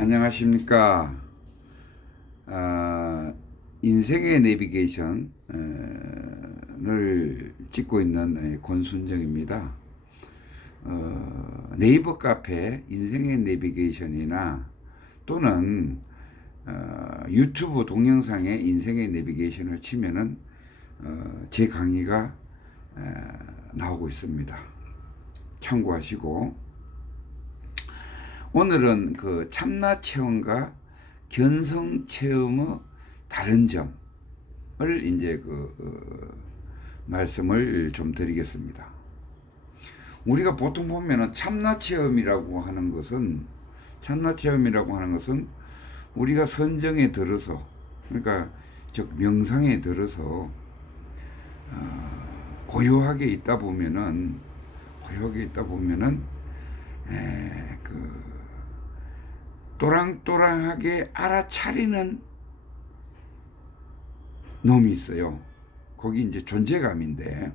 안녕하십니까. 인생의 내비게이션을 찍고 있는 권순정입니다. 네이버 카페 인생의 내비게이션이나 또는 유튜브 동영상에 인생의 내비게이션을 치면은 제 강의가 나오고 있습니다. 참고하시고, 오늘은 그 참나 체험과 견성 체험의 다른 점을 이제 말씀을 좀 드리겠습니다. 우리가 보통 보면은 참나 체험이라고 하는 것은 우리가 선정에 들어서, 그러니까 즉 명상에 들어서 고요하게 있다 보면은 또랑또랑하게 알아차리는 놈이 있어요. 거기 이제 존재감인데,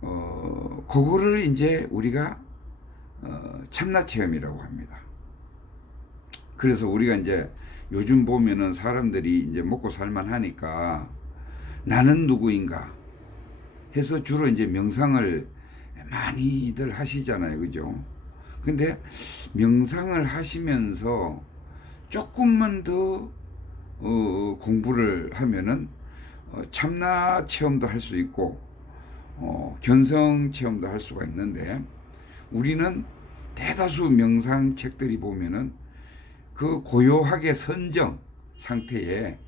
그거를 이제 우리가 참나 체험이라고 합니다. 그래서 우리가 이제 요즘 보면은 사람들이 이제 먹고 살만 하니까 나는 누구인가 해서 주로 이제 명상을 많이들 하시잖아요. 그죠? 근데 명상을 하시면서 조금만 더 공부를 하면은 참나 체험도 할 수 있고 견성 체험도 할 수가 있는데, 우리는 대다수 명상 책들이 보면은 그 고요하게 선정 상태에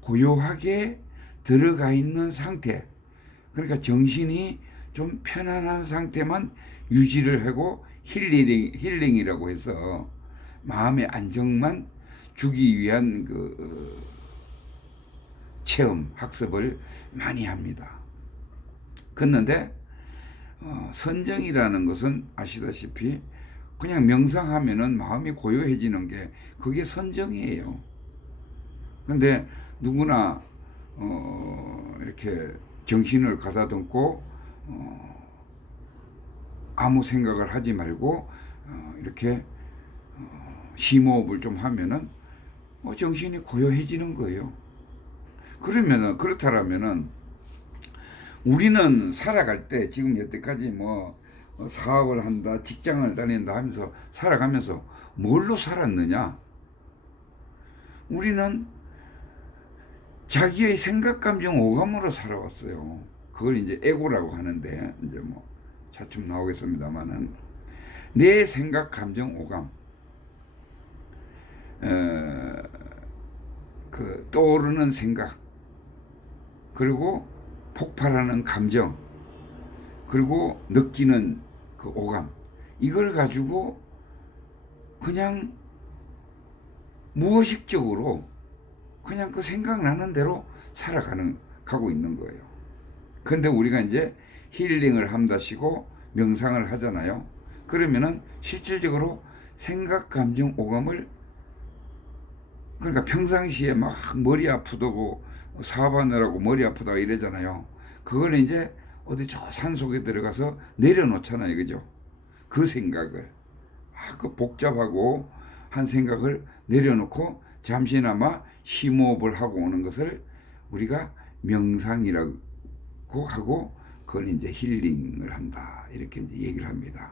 고요하게 들어가 있는 상태, 그러니까 정신이 좀 편안한 상태만 유지를 하고 힐링이라고 해서 마음의 안정만 주기 위한 체험, 학습을 많이 합니다. 그런데 선정이라는 것은 아시다시피 그냥 명상하면은 마음이 고요해지는 게 그게 선정이에요. 근데 누구나 이렇게 정신을 가다듬고 아무 생각을 하지 말고 이렇게 심호흡을 좀 하면은 정신이 고요해지는 거예요. 그렇다면은 우리는 살아갈 때 지금 여태까지 사업을 한다, 직장을 다닌다 하면서 살아가면서 뭘로 살았느냐? 우리는 자기의 생각, 감정, 오감으로 살아왔어요. 그걸 이제 에고라고 하는데, 이제 차츰 나오겠습니다만은, 내 생각, 감정, 오감, 떠오르는 생각, 그리고 폭발하는 감정, 그리고 느끼는 그 오감, 이걸 가지고 그냥 무의식적으로 그냥 그 생각나는 대로 가고 있는 거예요. 근데 우리가 이제 힐링을 한다시고 명상을 하잖아요. 그러면은 실질적으로 생각, 감정, 오감을, 그러니까 평상시에 막 머리 아프다고 사업하느라고 머리 아프다고 이러잖아요. 그걸 이제 어디 저 산속에 들어가서 내려놓잖아요. 그죠? 그 생각을, 그 복잡하고 한 생각을 내려놓고 잠시나마 심호흡을 하고 오는 것을 우리가 명상이라고 하고, 그걸 이제 힐링을 한다, 이렇게 이제 얘기를 합니다.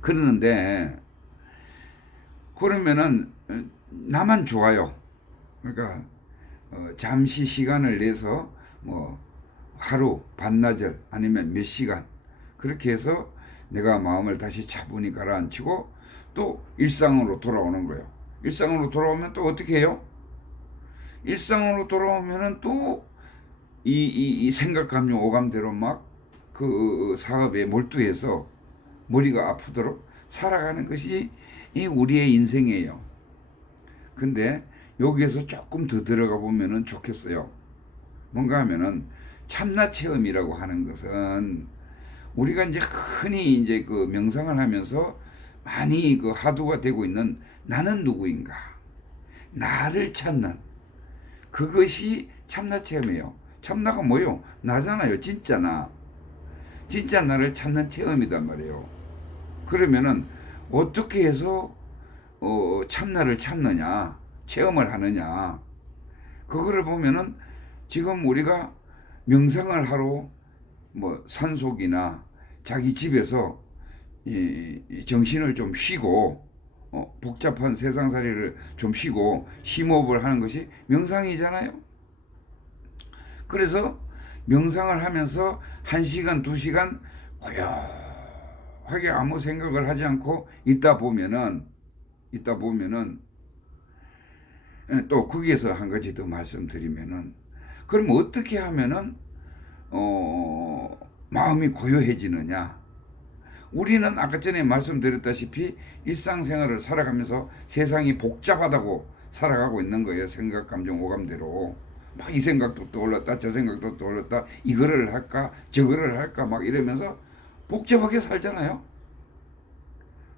그러는데 그러면은 나만 좋아요. 그러니까 잠시 시간을 내서 하루, 반나절, 아니면 몇 시간 그렇게 해서 내가 마음을 다시 차분히 가라앉히고 또 일상으로 돌아오는 거예요. 일상으로 돌아오면 또 어떻게 해요? 일상으로 돌아오면은 또 이 생각, 감정, 오감대로 막 그 사업에 몰두해서 머리가 아프도록 살아가는 것이 이 우리의 인생이에요. 근데 여기에서 조금 더 들어가 보면은 좋겠어요. 뭔가 하면은 참나 체험이라고 하는 것은 우리가 이제 흔히 이제 그 명상을 하면서 많이 그 화두가 되고 있는 나는 누구인가, 나를 찾는 그것이 참나 체험이에요. 참나가 뭐요? 나잖아요. 진짜 나. 진짜 나를 찾는 체험이단 말이에요. 그러면은 어떻게 해서 참나를 찾느냐, 체험을 하느냐. 그거를 보면은 지금 우리가 명상을 하러 뭐 산속이나 자기 집에서 이 정신을 좀 쉬고 복잡한 세상살이를 좀 쉬고 심호흡을 하는 것이 명상이잖아요. 그래서 명상을 하면서 1시간, 2시간 고요하게 아무 생각을 하지 않고 있다 보면은 또 거기에서 한 가지 더 말씀드리면은 그럼 어떻게 하면은 마음이 고요해지느냐? 우리는 아까 전에 말씀드렸다시피 일상생활을 살아가면서 세상이 복잡하다고 살아가고 있는 거예요. 생각, 감정, 오감대로. 막 이 생각도 떠올랐다, 저 생각도 떠올랐다, 이거를 할까, 저거를 할까, 막 이러면서 복잡하게 살잖아요.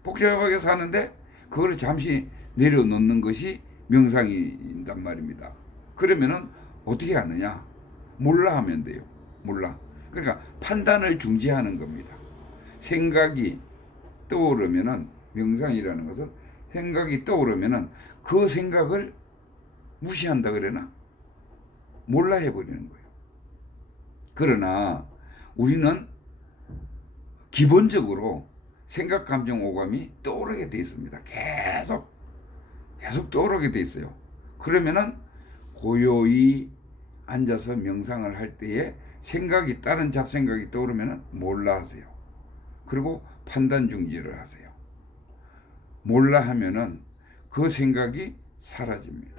복잡하게 사는데 그거를 잠시 내려놓는 것이 명상이란 말입니다. 그러면은 어떻게 하느냐? 몰라 하면 돼요. 몰라. 그러니까 판단을 중지하는 겁니다. 생각이 떠오르면은 명상이라는 것은 생각이 떠오르면은 그 생각을 무시한다 그러나 몰라 해버리는 거예요. 그러나 우리는 기본적으로 생각, 감정, 오감이 떠오르게 돼 있습니다. 계속 떠오르게 돼 있어요. 그러면은 고요히 앉아서 명상을 할 때에 생각이 다른 잡생각이 떠오르면은 몰라 하세요. 그리고 판단 중지를 하세요. 몰라 하면은 그 생각이 사라집니다.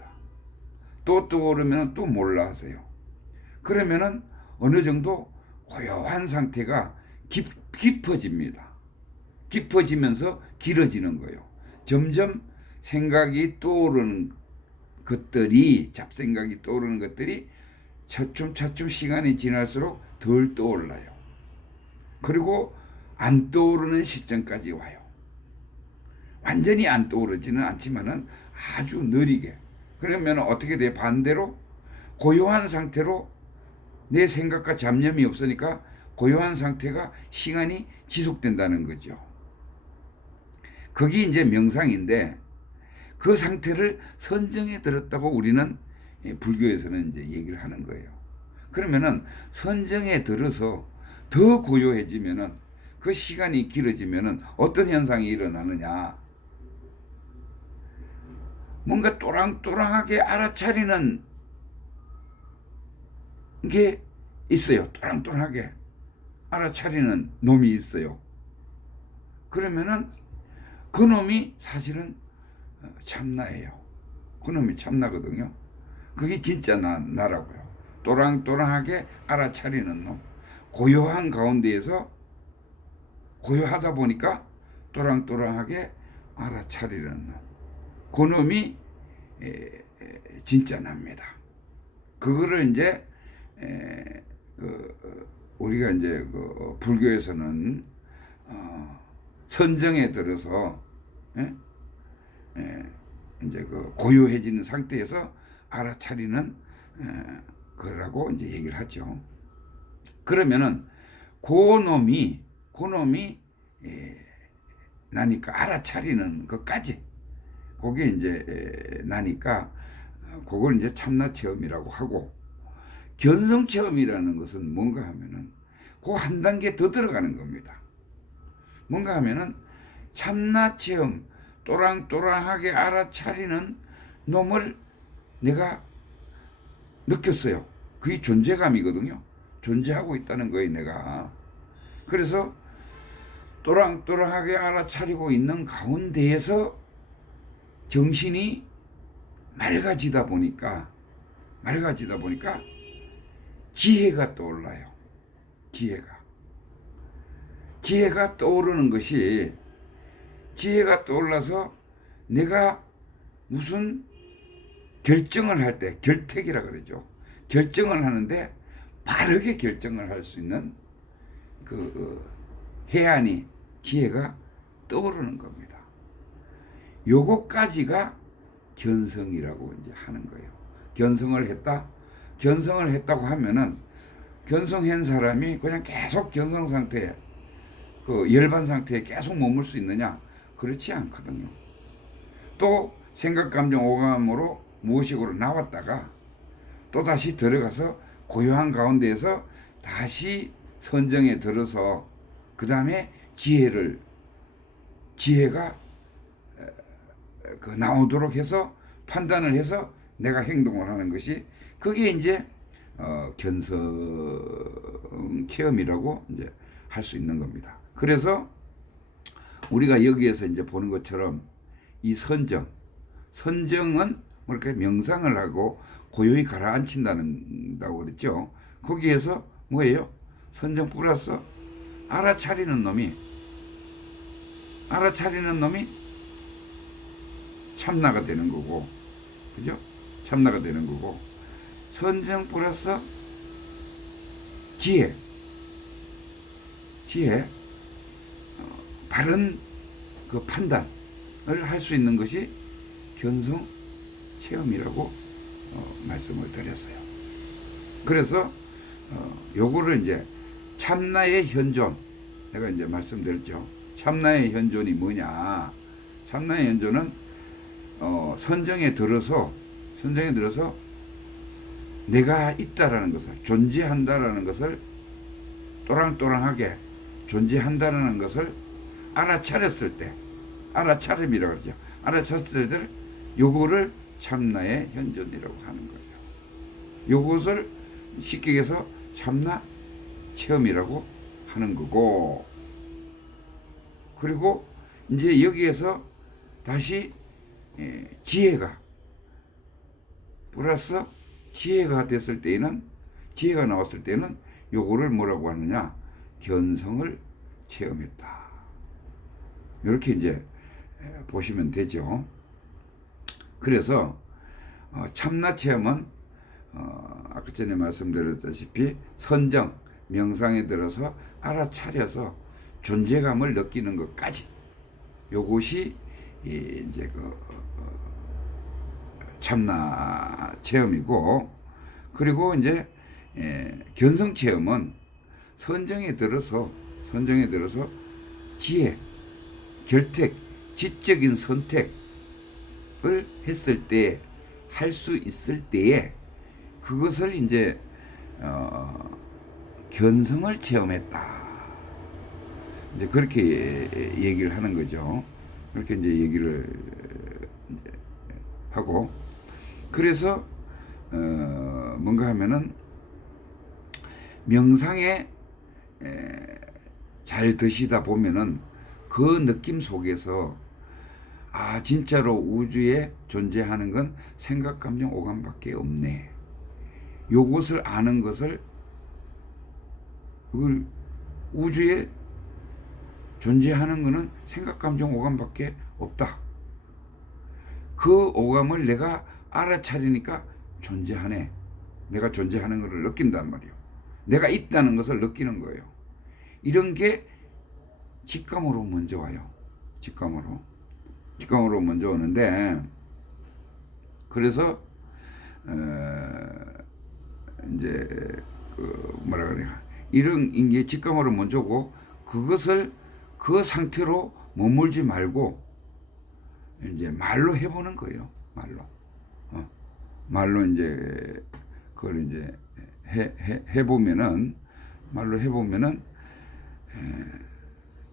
또 떠오르면 또 몰라 하세요. 그러면은 어느 정도 고요한 상태가 깊어집니다. 깊어지면서 길어지는 거예요. 점점 생각이 떠오르는 것들이, 잡생각이 떠오르는 것들이 차츰 시간이 지날수록 덜 떠올라요. 그리고 안 떠오르는 시점까지 와요. 완전히 안 떠오르지는 않지만은 아주 느리게. 그러면 어떻게 돼? 반대로 고요한 상태로 내 생각과 잡념이 없으니까 고요한 상태가 시간이 지속된다는 거죠. 그게 이제 명상인데 그 상태를 선정해 들었다고 우리는 불교에서는 이제 얘기를 하는 거예요. 그러면은 선정해 들어서 더 고요해지면은 그 시간이 길어지면은 어떤 현상이 일어나느냐? 뭔가 또랑또랑하게 알아차리는 게 있어요. 또랑또랑하게 알아차리는 놈이 있어요. 그러면은 그 놈이 사실은 참나예요. 그 놈이 참나거든요. 그게 진짜 나라고요. 또랑또랑하게 알아차리는 놈. 고요한 가운데에서 고요하다 보니까 또랑또랑하게 알아차리는 놈. 그 놈이 진짜 납니다. 그거를 이제 우리가 이제 불교에서는 선정에 들어서 이제 고요해지는 상태에서 알아차리는 거라고 이제 얘기를 하죠. 그러면은 그 놈이 나니까 알아차리는 것까지 그게 이제 나니까 그걸 이제 참나 체험이라고 하고, 견성 체험이라는 것은 뭔가 하면은 그 한 단계 더 들어가는 겁니다. 뭔가 하면은 참나 체험, 또랑또랑하게 알아차리는 놈을 내가 느꼈어요. 그게 존재감이거든요. 존재하고 있다는 거예요, 내가. 그래서 또랑또랑하게 알아차리고 있는 가운데에서 정신이 맑아지다 보니까 지혜가 떠올라요. 지혜가 떠오르는 것이, 지혜가 떠올라서 내가 무슨 결정을 할 때, 결택이라 그러죠. 결정을 하는데 바르게 결정을 할 수 있는 해안이, 지혜가 떠오르는 겁니다. 요거까지가 견성이라고 이제 하는 거예요. 견성을 했다고 하면은, 견성한 사람이 그냥 계속 견성 상태에, 열반 상태에 계속 머물 수 있느냐? 그렇지 않거든요. 또 생각, 감정, 오감으로 무의식으로 나왔다가 또 다시 들어가서 고요한 가운데에서 다시 선정에 들어서 그 다음에 지혜가 나오도록 해서 판단을 해서 내가 행동을 하는 것이, 그게 이제 견성 체험이라고 이제 할 수 있는 겁니다. 그래서 우리가 여기에서 이제 보는 것처럼 이 선정은 뭐랄까 명상을 하고 고요히 가라앉힌다고 그랬죠. 거기에서 뭐예요? 선정 플러스 알아차리는 놈이 참나가 되는 거고, 그죠? 참나가 되는 거고, 선정 플러스 지혜, 바른 그 판단을 할 수 있는 것이 견성 체험이라고 말씀을 드렸어요. 그래서 요거를 이제 참나의 현존, 내가 이제 말씀드렸죠. 참나의 현존이 뭐냐? 참나의 현존은 선정에 들어서 내가 있다라는 것을, 존재한다라는 것을, 또랑또랑하게 존재한다라는 것을 알아차렸을 때, 알아차림이라고 그러죠. 알아차렸을 때 요거를 참나의 현존이라고 하는 거예요. 요것을 쉽게 해서 참나 체험이라고 하는 거고, 그리고 이제 여기에서 다시 지혜가 플러스 지혜가 됐을 때에는, 지혜가 나왔을 때는 요거를 뭐라고 하느냐? 견성을 체험했다. 이렇게 이제 보시면 되죠. 그래서 참나 체험은 아까 전에 말씀드렸다시피 선정, 명상에 들어서 알아차려서 존재감을 느끼는 것까지, 요것이 이제 참나 체험이고, 그리고 이제 견성 체험은 선정에 들어서 지혜, 결택, 지적인 선택을 했을 때, 할 수 있을 때에 그것을 이제 견성을 체험했다. 이제 그렇게 얘기를 하는 거죠. 그렇게 이제 얘기를 하고, 그래서 뭔가 하면은 명상에 잘 드시다 보면은 그 느낌 속에서 진짜로 우주에 존재하는 건 생각, 감정, 오감밖에 없네. 요것을 아는 것을, 우주에 존재하는 것은 생각, 감정, 오감밖에 없다. 그 오감을 내가 알아차리니까 존재하네. 내가 존재하는 것을 느낀단 말이에요. 내가 있다는 것을 느끼는 거예요. 이런 게 직감으로 먼저 와요. 직감으로 먼저 오는데, 그래서 이제 뭐라 그래야, 이런 게 직감으로 먼저 오고, 그것을 그 상태로 머물지 말고 이제 말로 해보는 거예요. 말로 이제 그걸 이제 해보면은, 말로 해보면은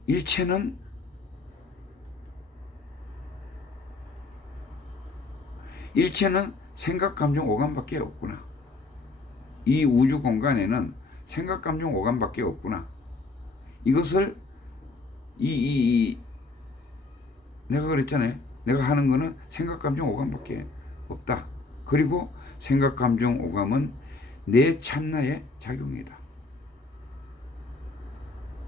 일체는 생각, 감정, 오감밖에 없구나. 이 우주 공간에는 생각, 감정, 오감밖에 없구나. 이것을 내가 그랬잖아요. 내가 하는 거는 생각, 감정, 오감밖에 없다. 그리고 생각, 감정, 오감은 내 참나의 작용이다.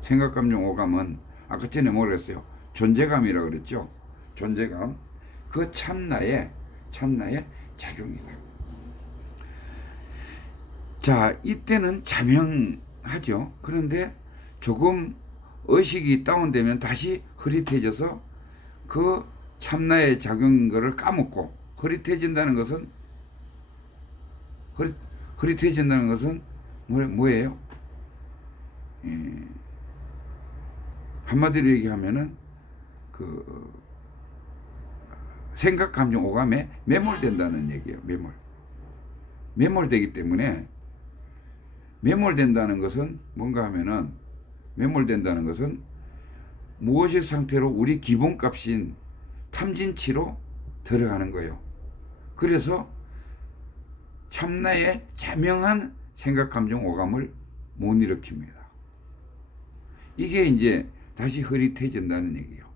생각, 감정, 오감은 아까 전에 뭐라 했어요? 존재감이라고 그랬죠. 존재감. 그 참나의 작용이다. 자, 이때는 자명하죠. 그런데 조금 의식이 다운되면 다시 흐릿해져서 그 참나의 작용인 것을 까먹고, 흐릿해진다는 것은 뭐예요? 한마디로 얘기하면은 생각, 감정, 오감에 매몰된다는 얘기예요. 매몰되기 때문에 매몰된다는 것은 뭔가 하면은 매몰된다는 것은 무엇의 상태로 우리 기본값인 탐진치로 들어가는 거예요. 그래서 참나의 자명한 생각, 감정, 오감을 못 일으킵니다. 이게 이제 다시 흐릿해진다는 얘기예요.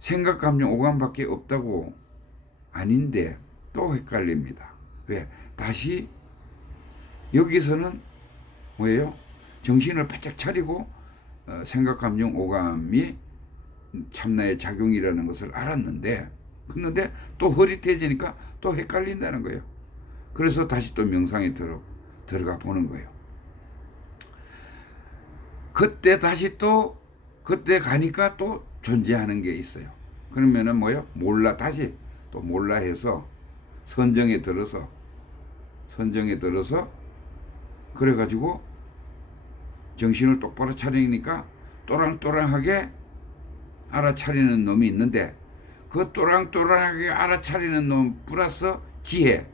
생각, 감정, 오감밖에 없다고 아닌데 또 헷갈립니다. 왜? 다시 여기서는 뭐예요? 정신을 바짝 차리고 생각, 감정, 오감이 참나의 작용이라는 것을 알았는데 그런데 또 흐릿해지니까 또 헷갈린다는 거예요. 그래서 다시 또 명상에 들어가 보는 거예요. 그때 다시 또 그때 가니까 또 존재하는 게 있어요. 그러면은 뭐요? 몰라, 다시 또 몰라 해서 선정에 들어서 그래가지고 정신을 똑바로 차리니까 또랑또랑하게 알아차리는 놈이 있는데 그 또랑또랑하게 알아차리는 놈 플러스 지혜,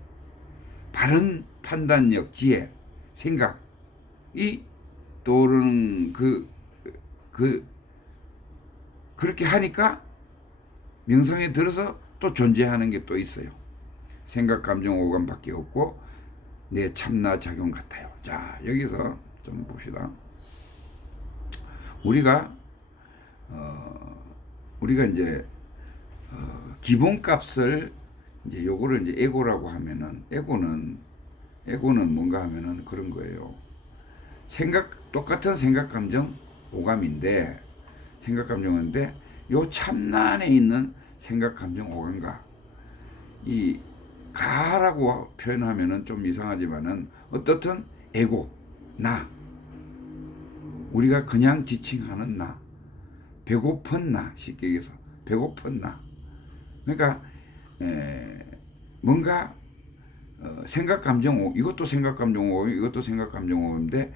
바른 판단력, 지혜, 생각이 떠오르는 그렇게 하니까 명상에 들어서 또 존재하는 게 또 있어요. 생각, 감정, 오감밖에 없고 내 참나 작용 같아요. 자, 여기서 좀 봅시다. 우리가 이제 기본값을 이제 요거를 이제 에고라고 하면은 에고는 뭔가 하면은 그런 거예요. 똑같은 생각, 감정, 오감인데 생각, 감정인데 요 참나 안에 있는 생각, 감정, 오감과 이 가라고 표현하면은 좀 이상하지만은 어떻든 에고, 나, 우리가 그냥 지칭하는 나, 배고픈 나, 쉽게 얘기해서 배고픈 나. 그러니까 뭔가 생각, 감정, 이것도 생각, 감정, 오감, 이것도 생각, 감정, 오감인데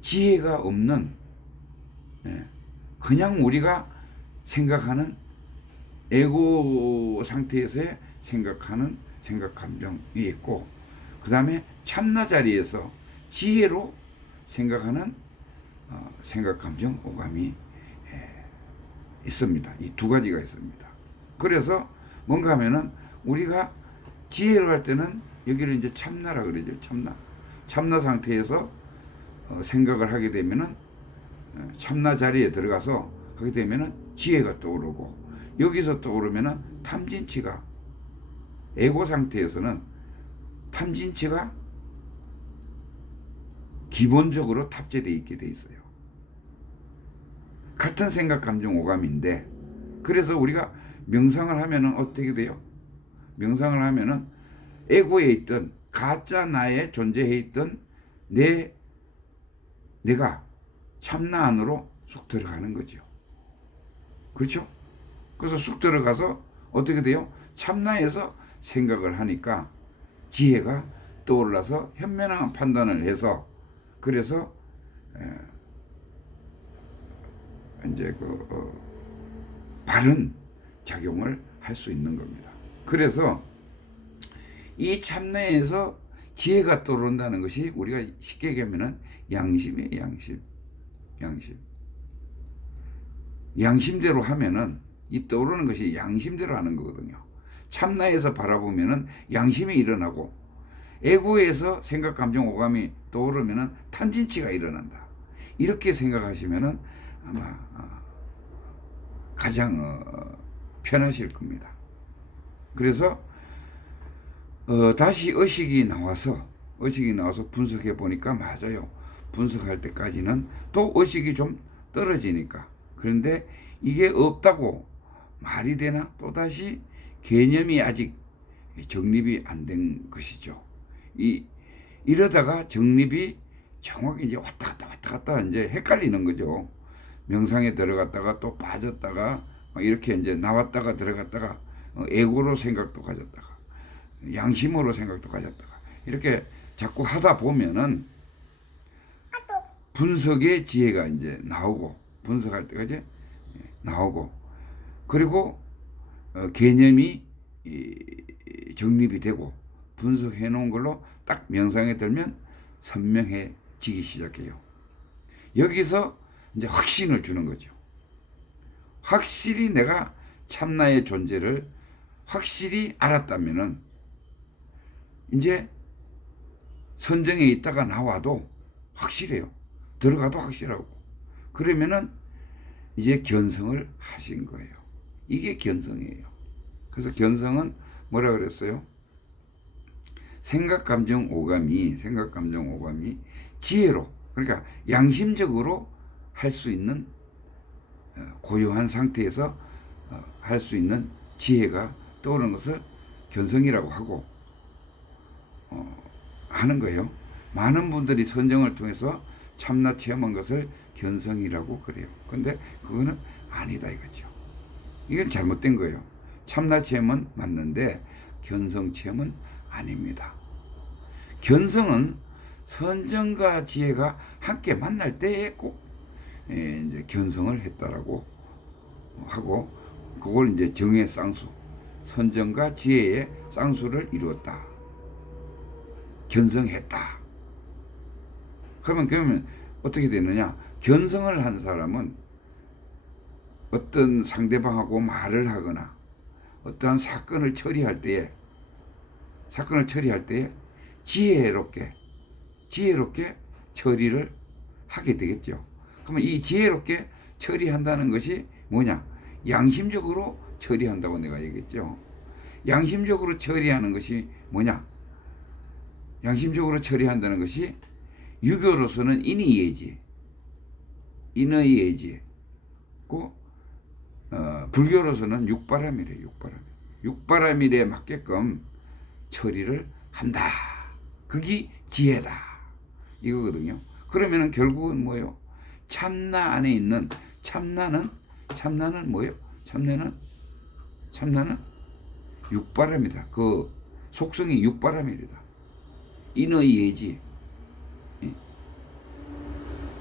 지혜가 없는 그냥 우리가 생각하는 에고 상태에서의 생각하는 생각, 감정이 있고 그 다음에 참나 자리에서 지혜로 생각하는 생각, 감정, 오감이 있습니다. 이 두 가지가 있습니다. 그래서 뭔가 하면은 우리가 지혜로 할 때는 여기를 이제 참나라 그러죠. 참나 상태에서 생각을 하게 되면은 참나 자리에 들어가서 하게 되면은 지혜가 떠오르고 여기서 떠오르면은 탐진치가 에고 상태에서는 탐진치가 기본적으로 탑재되어 있게 돼 있어요. 같은 생각, 감정, 오감인데 그래서 우리가 명상을 하면은 어떻게 돼요? 명상을 하면은 에고에 있던 가짜 나에 존재해 있던 내가 참나 안으로 쑥 들어가는 거죠. 그렇죠? 그래서 쑥 들어가서 어떻게 돼요? 참나에서 생각을 하니까 지혜가 떠올라서 현명한 판단을 해서 그래서 이제 바른 작용을 할 수 있는 겁니다. 그래서 이 참나에서 지혜가 떠오른다는 것이 우리가 쉽게 얘기하면은 양심이에요. 양심대로 하면은 이 떠오르는 것이 양심대로 하는 거거든요. 참나에서 바라보면은 양심이 일어나고 에고에서 생각, 감정, 오감이 떠오르면은 탄진치가 일어난다. 이렇게 생각하시면은 아마 가장 편하실 겁니다. 그래서 다시 의식이 나와서 분석해 보니까 맞아요. 분석할 때까지는 또 의식이 좀 떨어지니까. 그런데 이게 없다고 말이 되나? 또다시 개념이 아직 정립이 안 된 것이죠. 이러다가 정립이 정확히 이제 왔다 갔다 이제 헷갈리는 거죠. 명상에 들어갔다가 또 빠졌다가 이렇게 이제 나왔다가 들어갔다가 에고로 생각도 가졌다가 양심으로 생각도 가졌다가 이렇게 자꾸 하다 보면은 분석의 지혜가 이제 나오고 분석할 때가 이제 나오고 그리고 개념이 정립이 되고 분석해 놓은 걸로 딱 명상에 들면 선명해지기 시작해요. 여기서 이제 확신을 주는 거죠. 확실히 내가 참나의 존재를 확실히 알았다면은 이제 선정에 있다가 나와도 확실해요. 들어가도 확실하고. 그러면은 이제 견성을 하신 거예요. 이게 견성이에요. 그래서 견성은 뭐라 그랬어요? 생각, 감정, 오감이 지혜로, 그러니까 양심적으로 할 수 있는 고요한 상태에서 할 수 있는 지혜가 떠오르는 것을 견성이라고 하고 하는 거예요. 많은 분들이 선정을 통해서 참나 체험한 것을 견성이라고 그래요. 근데 그거는 아니다 이거죠. 이건 잘못된 거예요. 참나 체험은 맞는데 견성 체험은 아닙니다. 견성은 선정과 지혜가 함께 만날 때에 꼭 이제 견성을 했다라고 하고, 그걸 이제 정의 쌍수, 선정과 지혜의 쌍수를 이루었다. 견성했다. 그러면 어떻게 되느냐? 견성을 한 사람은 어떤 상대방하고 말을 하거나 어떠한 사건을 처리할 때에 지혜롭게 처리를 하게 되겠죠. 그러면 이 지혜롭게 처리한다는 것이 뭐냐? 양심적으로 처리한다고 내가 얘기했죠. 양심적으로 처리하는 것이 뭐냐? 양심적으로 처리한다는 것이 유교로서는 인의예지, 인의예지고 불교로서는 육바라밀이에요. 육바라밀에 맞게끔 처리를 한다. 그게 지혜다. 이거거든요. 그러면은 결국은 뭐예요? 참나 안에 있는 참나는 뭐예요? 참나는 육바람이다. 그 속성이 육바람이다. 인의 예지.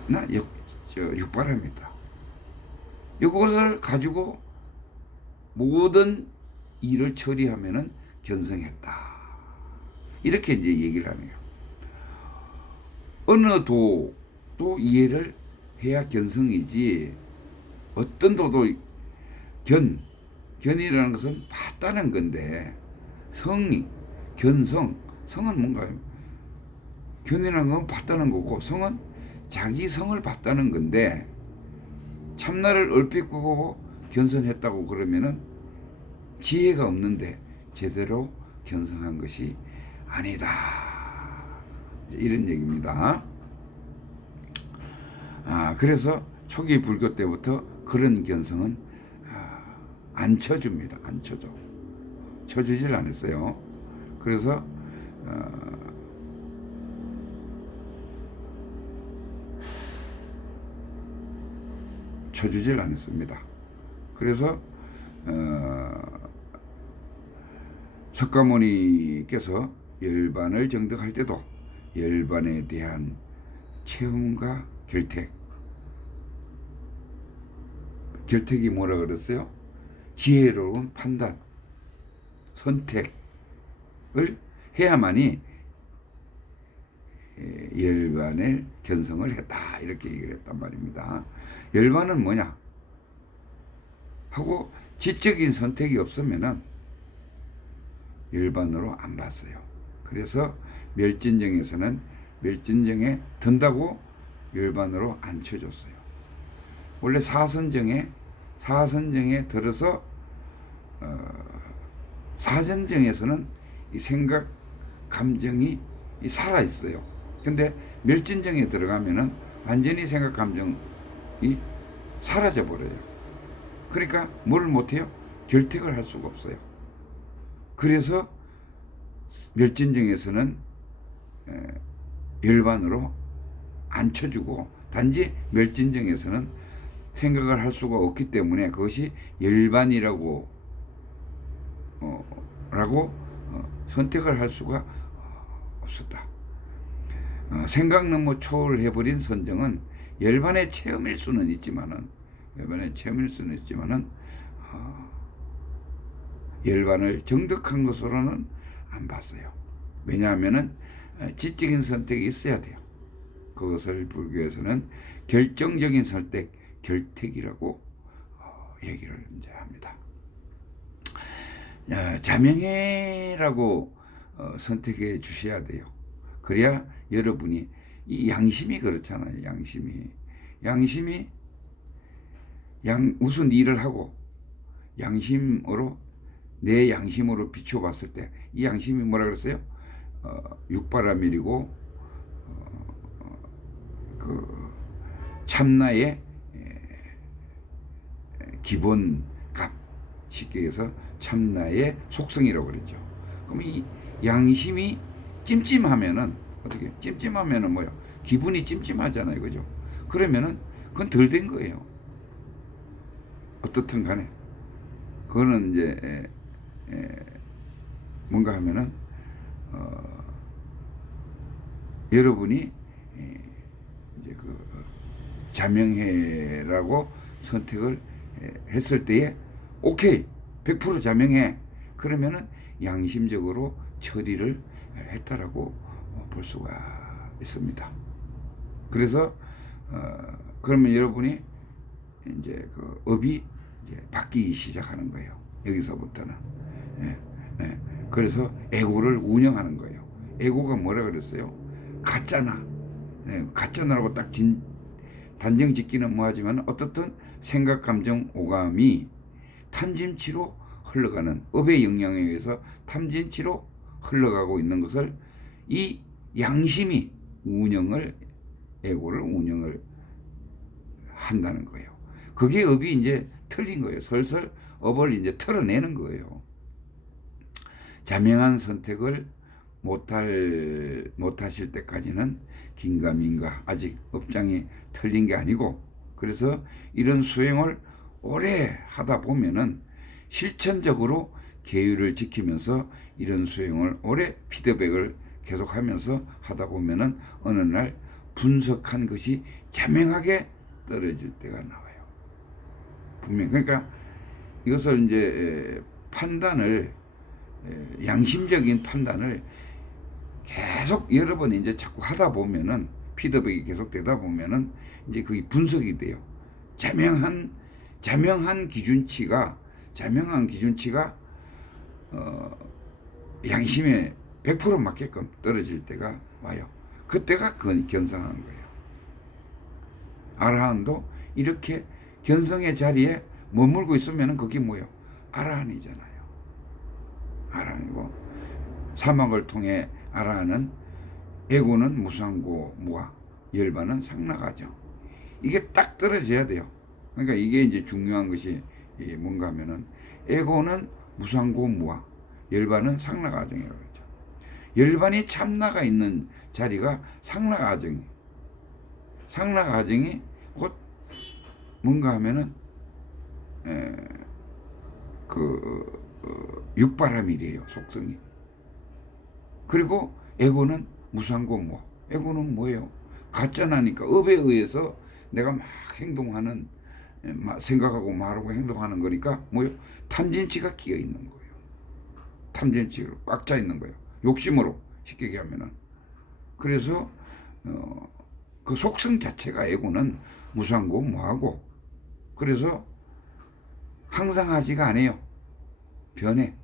나 육바람이다. 이것을 가지고 모든 일을 처리하면은 견성했다. 이렇게 이제 얘기를 하네요. 어느 도도 이해를 해야 견성이지, 어떤 도도 견이라는 것은 봤다는 건데, 성은 뭔가요? 견이라는 건 봤다는 거고, 성은 자기 성을 봤다는 건데, 참나를 얼핏 보고 견성했다고 그러면은 지혜가 없는데 제대로 견성한 것이 아니다. 이런 얘기입니다. 그래서 초기 불교 때부터 그런 견성은 안 쳐줍니다. 안 쳐줘. 쳐주질 않았어요. 그래서 쳐주질 않았습니다. 그래서 석가모니께서 열반을 정득할 때도 열반에 대한 체험과 결택이 뭐라 그랬어요? 지혜로운 판단, 선택을 해야만이 열반의 견성을 했다. 이렇게 얘기를 했단 말입니다. 열반은 뭐냐? 하고 지적인 선택이 없으면은 열반으로 안 봤어요. 그래서 멸진정에서는 멸진정에 든다고 열반으로 안 쳐줬어요. 원래 사선정에 들어서 사전정에서는 이 생각, 감정이 살아 있어요. 근데 멸진정에 들어가면은 완전히 생각, 감정이 사라져 버려요. 그러니까 뭐를 못해요? 결택을 할 수가 없어요. 그래서 멸진정에서는 열반으로 안 쳐주고, 단지 멸진정에서는 생각을 할 수가 없기 때문에 그것이 열반이라고 선택을 할 수가 없었다. 생각 너무 초월해버린 선정은 열반의 체험일 수는 있지만은 열반을 정득한 것으로는 안 봤어요. 왜냐하면은 지적인 선택이 있어야 돼요. 그것을 불교에서는 결정적인 선택, 결택이라고 얘기를 이제 합니다. 자명해라고 선택해 주셔야 돼요. 그래야 여러분이 이 양심이 그렇잖아요. 양심이 무슨 일을 하고 양심으로 내 양심으로 비춰봤을 때 이 양심이 뭐라 그랬어요? 육바라밀이고 그 참나의 기본 값, 쉽게 해서 참나의 속성이라고 그랬죠. 그럼 이 양심이 찜찜하면은 어떻게? 찜찜하면은 뭐야? 기분이 찜찜하잖아요, 그죠? 그러면은 그건 덜 된 거예요. 어떻든 간에 그거는 이제 뭔가 하면은 여러분이 이제 그 자명해라고 선택을 했을 때에 오케이 100% 자명해 그러면은 양심적으로 처리를 했다라고 볼 수가 있습니다. 그래서 그러면 여러분이 이제 그 업이 이제 바뀌기 시작하는 거예요. 여기서부터는. 그래서 에고를 운영하는 거예요. 에고가 뭐라 그랬어요? 가짜나. 가짜나라고 딱 단정 짓기는 뭐하지만 어떻든 생각, 감정, 오감이 탐진치로 흘러가는 업의 영향에 의해서 탐진치로 흘러가고 있는 것을 이 양심이 에고를 운영을 한다는 거예요. 그게 업이 이제 틀린 거예요. 슬슬 업을 이제 털어내는 거예요. 자명한 선택을 못하실 때까지는 긴가민가 아직 업장이 틀린 게 아니고 그래서 이런 수행을 오래 하다 보면은 실천적으로 계율을 지키면서 이런 수행을 오래 피드백을 계속하면서 하다 보면은 어느 날 분석한 것이 자명하게 떨어질 때가 나와요. 분명 그러니까 이것을 이제 판단을 양심적인 판단을 계속 여러 번 이제 자꾸 하다 보면은 피드백이 계속되다 보면은 이제 그게 분석이 돼요. 자명한 기준치가 양심에 100% 맞게끔 떨어질 때가 와요. 그때가 견성하는 거예요. 아라한도 이렇게 견성의 자리에 머물고 있으면은 그게 뭐예요? 아라한이잖아요. 아라한이고 사막을 통해 아라한은 에고는 무상고 무아, 열반은 상락하죠. 이게 딱 떨어져야 돼요. 그러니까 이게 이제 중요한 것이 뭔가 하면은 에고는 무상고 무아, 열반은 상락아정이라고 그러죠. 열반이 참나가 있는 자리가 상락아정이. 상락아정이 곧 뭔가 하면은 육바라밀이에요, 속성이. 그리고 에고는 무상고 무아. 에고는 뭐예요? 가짜나니까 업에 의해서 내가 막 행동하는 생각하고 말하고 행동하는 거니까 뭐예요? 탐진치가 끼어 있는 거예요. 탐진치로 꽉 차 있는 거예요. 욕심으로 쉽게 얘기하면은. 그래서 그 속성 자체가 에고는 무상고 무하고 그래서 항상 하지가 않아요. 변해.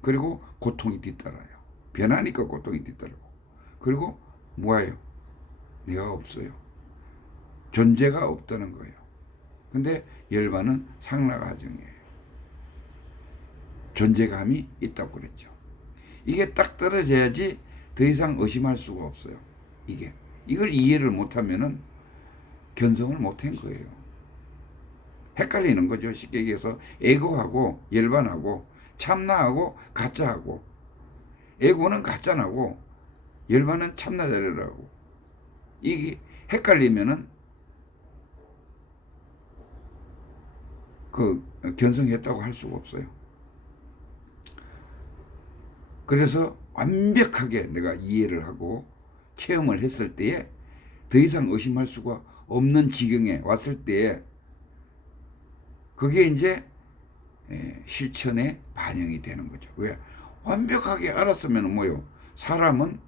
그리고 고통이 뒤따라요. 변하니까 고통이 뒤따르고. 그리고 뭐예요? 내가 없어요. 존재가 없다는 거예요. 근데 열반은 상락아정이에요. 존재감이 있다고 그랬죠. 이게 딱 떨어져야지 더 이상 의심할 수가 없어요. 이걸 이해를 못하면은 견성을 못한 거예요. 헷갈리는 거죠. 쉽게 얘기해서 에고하고 열반하고 참나하고 가짜하고 에고는 가짜나고 열반은 참나자리라고 이게 헷갈리면은 그 견성했다고 할 수가 없어요. 그래서 완벽하게 내가 이해를 하고 체험을 했을 때에 더 이상 의심할 수가 없는 지경에 왔을 때에 그게 이제 실천에 반영이 되는 거죠. 왜? 완벽하게 알았으면 뭐요? 사람은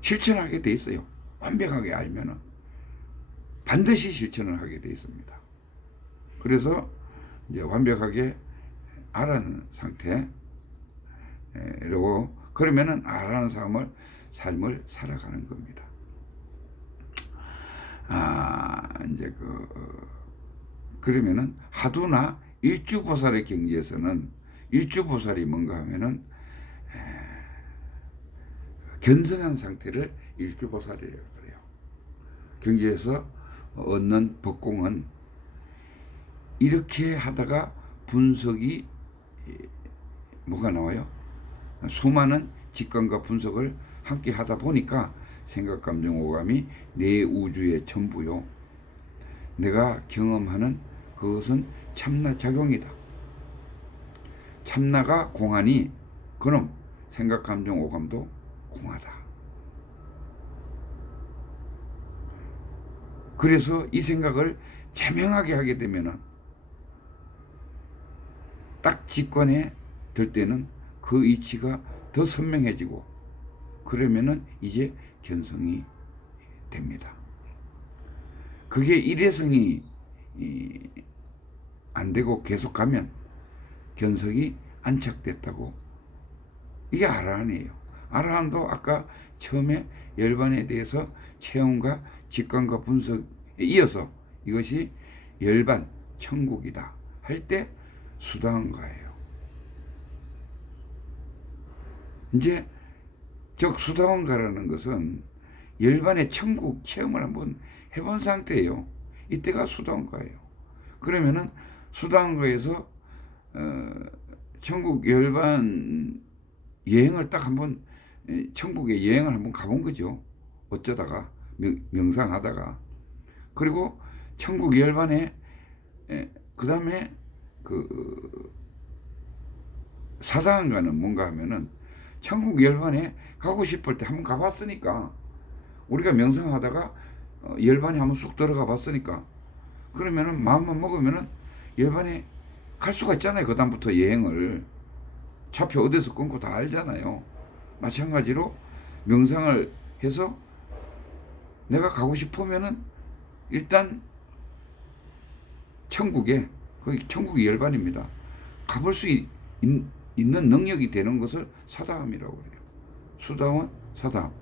실천하게 돼 있어요. 완벽하게 알면은 반드시 실천을 하게 돼 있습니다. 그래서 이제 완벽하게 알아는 상태로 그러면은 알아는 삶을 살아가는 겁니다. 이제 그러면은 하두나 일주보살의 경지에서는 일주보살이 뭔가 하면은 견성한 상태를 일주보살이라고 그래요. 경지에서 얻는 법공은 이렇게 하다가 분석이 뭐가 나와요? 수많은 직관과 분석을 함께 하다 보니까 생각, 감정, 오감이 내 우주의 전부요. 내가 경험하는 그것은 참나 작용이다. 참나가 공하니 그럼 생각, 감정, 오감도 공하다. 그래서 이 생각을 자명하게 하게 되면은 딱 직관에 들 때는 그 이치가 더 선명해지고 그러면은 이제 견성이 됩니다. 그게 일회성이 안 되고 계속 가면 견성이 안착됐다고. 이게 아라한이에요. 아라한도 아까 처음에 열반에 대해서 체험과 직관과 분석에 이어서 이것이 열반 천국이다 할 때 수다원가예요. 이제 즉 수다원가라는 것은 열반의 천국 체험을 한번 해본 상태예요. 이때가 수다원가예요. 그러면은 수다원가에서 천국 열반 여행을 딱 한번 천국의 여행을 한번 가본 거죠. 어쩌다가 명상하다가 그리고 천국 열반에 그 다음에 사다한가는 뭔가 하면은 천국 열반에 가고 싶을 때 한번 가봤으니까 우리가 명상하다가 열반에 한번 쑥 들어가 봤으니까 그러면은 마음만 먹으면은 열반에 갈 수가 있잖아요. 그 다음부터 여행을 차표 어디서 끊고 다 알잖아요. 마찬가지로 명상을 해서 내가 가고 싶으면은 일단 천국에 거기 천국이 열반입니다. 가볼 수 있는 능력이 되는 것을 사다함이라고 해요. 수다원, 사다함.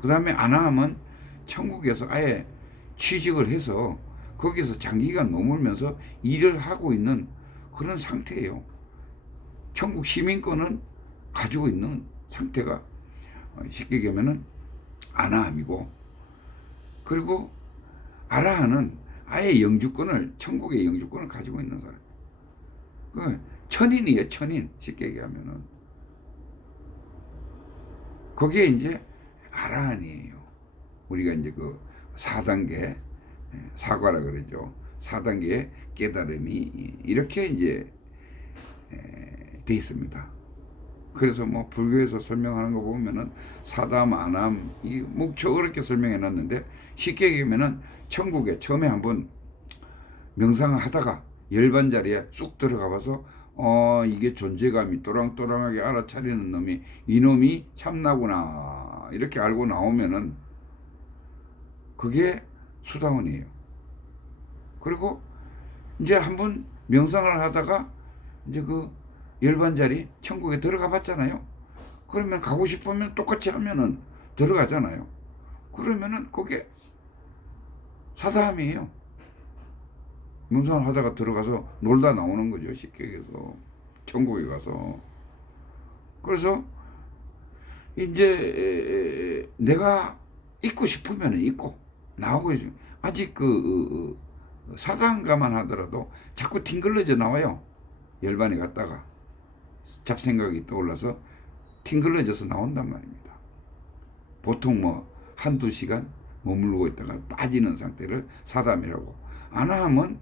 그 다음에 아나함은 천국에서 아예 취직을 해서 거기서 장기간 머물면서 일을 하고 있는 그런 상태예요. 천국 시민권은 가지고 있는 상태가 쉽게 얘기하면은 아나함이고 그리고 아라한은 아예 영주권을 천국의 영주권을 가지고 있는 사람. 그 천인이에요. 천인 쉽게 얘기하면은 거기에 이제 아라한이에요. 우리가 이제 그 4단계 사과라 그러죠. 4단계의 깨달음이 이렇게 이제 돼 있습니다. 그래서 뭐 불교에서 설명하는 거 보면은 사담, 안함 이 묵초 어렵게 설명해 놨는데 쉽게 얘기하면은 천국에 처음에 한번 명상을 하다가 열반 자리에 쑥 들어가 봐서 이게 존재감이 또랑또랑하게 알아차리는 놈이 이놈이 참나구나 이렇게 알고 나오면은 그게 수다원이에요. 그리고 이제 한번 명상을 하다가 이제 그 열반 자리 천국에 들어가 봤잖아요. 그러면 가고 싶으면 똑같이 하면은 들어가잖아요. 그러면은 그게 사다함이에요. 명상을 하다가 들어가서 놀다 나오는 거죠. 쉽게 얘기해서 천국에 가서. 그래서 이제 내가 있고 싶으면 있고 나오고 아직 사단가만 하더라도 자꾸 튕글러져 나와요. 열반에 갔다가 잡생각이 떠올라서 튕글러져서 나온단 말입니다. 보통 뭐 한두 시간 머무르고 있다가 빠지는 상태를 사담이라고. 아나함은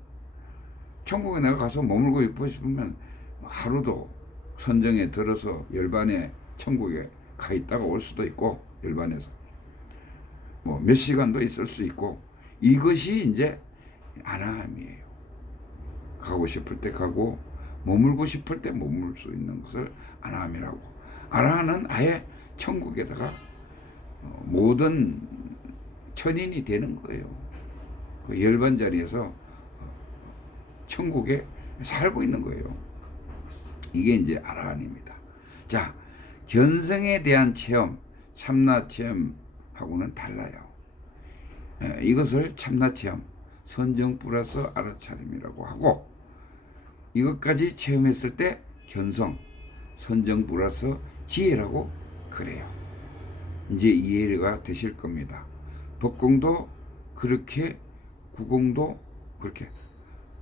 천국에 내가 가서 머물고 있고 싶으면 하루도 선정에 들어서 열반에 천국에 가 있다가 올 수도 있고 열반에서 뭐 몇 시간도 있을 수 있고 이것이 이제 아나함이에요. 가고 싶을 때 가고 머물고 싶을 때 머물 수 있는 것을 아라함이라고. 아라함은 아예 천국에다가 모든 천인이 되는 거예요. 그 열반 자리에서 천국에 살고 있는 거예요. 이게 이제 아라한입니다. 자, 견성에 대한 체험, 참나 체험하고는 달라요. 이것을 참나 체험, 선정 플러스 알아차림이라고 하고, 이것까지 체험했을 때 견성, 선정 플러스 지혜라고 그래요. 이제 이해가 되실 겁니다. 법공도 그렇게, 구공도 그렇게.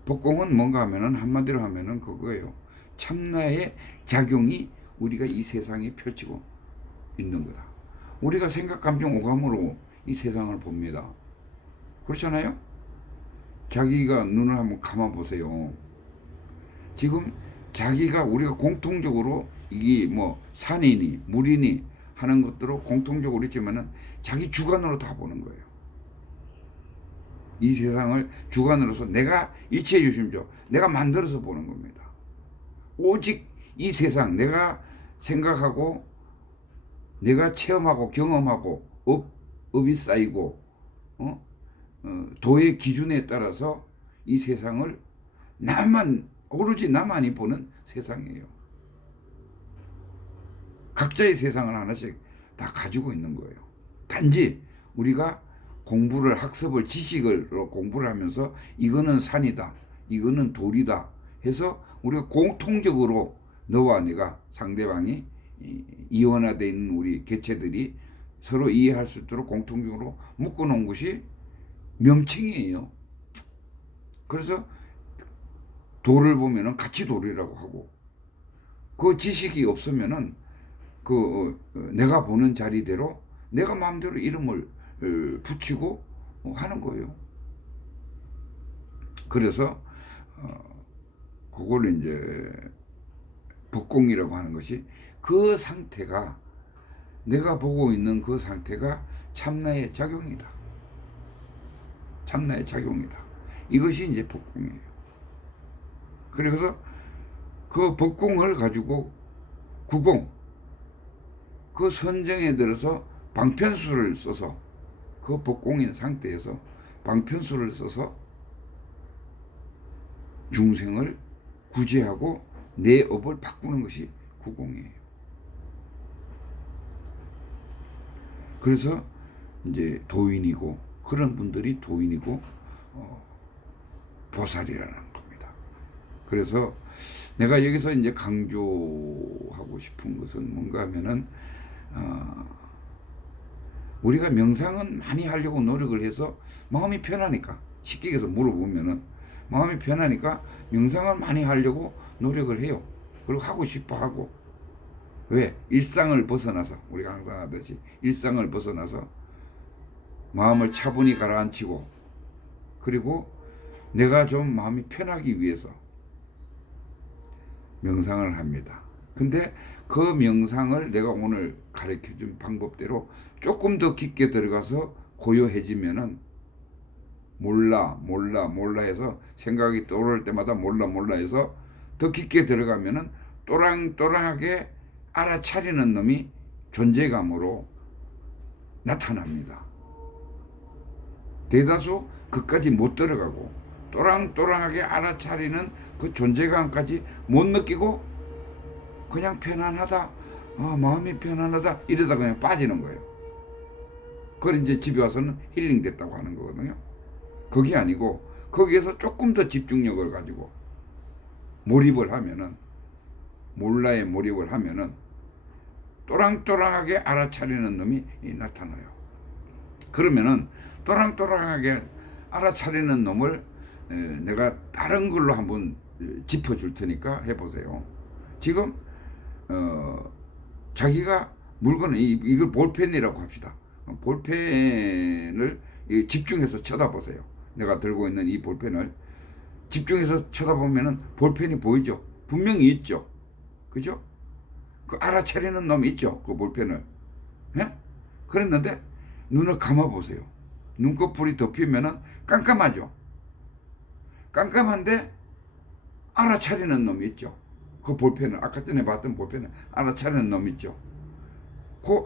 법공은 뭔가 하면은 한마디로 하면은 그거예요. 참나의 작용이 우리가 이 세상에 펼치고 있는 거다. 우리가 생각, 감정, 오감으로 이 세상을 봅니다. 그렇잖아요? 자기가 눈을 한번 감아 보세요. 지금 자기가 우리가 공통적으로 이게 뭐 산이니 물이니 하는 것들로 공통적으로 있지만은 자기 주관으로 다 보는 거예요. 이 세상을 주관으로서 내가 일체 유심조, 내가 만들어서 보는 겁니다. 오직 이 세상, 내가 생각하고, 내가 체험하고, 경험하고, 업이 쌓이고, 도의 기준에 따라서 이 세상을 오로지 나만이 보는 세상이에요. 각자의 세상을 하나씩 다 가지고 있는 거예요. 단지 우리가 공부를, 학습을, 지식으로 공부를 하면서 이거는 산이다, 이거는 돌이다 해서 우리가 공통적으로 너와 내가, 상대방이 이원화되어 있는 우리 개체들이 서로 이해할 수 있도록 공통적으로 묶어놓은 것이 명칭이에요. 그래서 돌을 보면은 같이 돌이라고 하고, 그 지식이 없으면은 내가 보는 자리대로 내가 마음대로 이름을 붙이고 하는 거예요. 그래서 그걸 이제 법공이라고 하는 것이, 그 상태가, 내가 보고 있는 그 상태가 참나의 작용이다. 참나의 작용이다. 이것이 이제 법공이에요. 그래서 그 법공을 가지고 구공, 그 선정에 들어서 방편수를 써서, 그 법공인 상태에서 방편수를 써서 중생을 구제하고 내 업을 바꾸는 것이 구공이에요. 그래서 이제 도인이고, 그런 분들이 도인이고 보살이라는 겁니다. 그래서 내가 여기서 이제 강조하고 싶은 것은 뭔가 하면은 우리가 명상은 많이 하려고 노력을 해서 마음이 편하니까, 쉽게 해서 물어보면은 마음이 편하니까 명상을 많이 하려고 노력을 해요. 그리고 하고 싶어 하고. 왜? 일상을 벗어나서, 우리가 항상 하듯이 일상을 벗어나서 마음을 차분히 가라앉히고, 그리고 내가 좀 마음이 편하기 위해서 명상을 합니다. 근데 그 명상을 내가 오늘 가르쳐준 방법대로 조금 더 깊게 들어가서 고요해지면은 몰라 해서, 생각이 떠오를 때마다 몰라 해서 더 깊게 들어가면은 또랑또랑하게 알아차리는 놈이 존재감으로 나타납니다. 대다수 그까지 못 들어가고 또랑또랑하게 알아차리는 그 존재감까지 못 느끼고 그냥 편안하다, 마음이 편안하다 이러다 그냥 빠지는 거예요. 그걸 이제 집에 와서는 힐링 됐다고 하는 거거든요. 그게 아니고 거기에서 조금 더 집중력을 가지고 몰입을 하면은, 몰라에 몰입을 하면은 또랑또랑하게 알아차리는 놈이 나타나요. 그러면은 또랑또랑하게 알아차리는 놈을 내가 다른 걸로 한번 짚어줄 테니까 해보세요. 지금 자기가 물건을, 이걸 볼펜이라고 합시다. 볼펜을 집중해서 쳐다보세요. 내가 들고 있는 이 볼펜을 집중해서 쳐다보면은 볼펜이 보이죠? 분명히 있죠? 그죠? 그 알아차리는 놈이 있죠? 그 볼펜을. 예? 그랬는데 눈을 감아보세요. 눈꺼풀이 덮이면은 깜깜하죠? 깜깜한데 알아차리는 놈 있죠. 그 볼펜을 아까 전에 봤던 볼펜을 알아차리는 놈 있죠. 그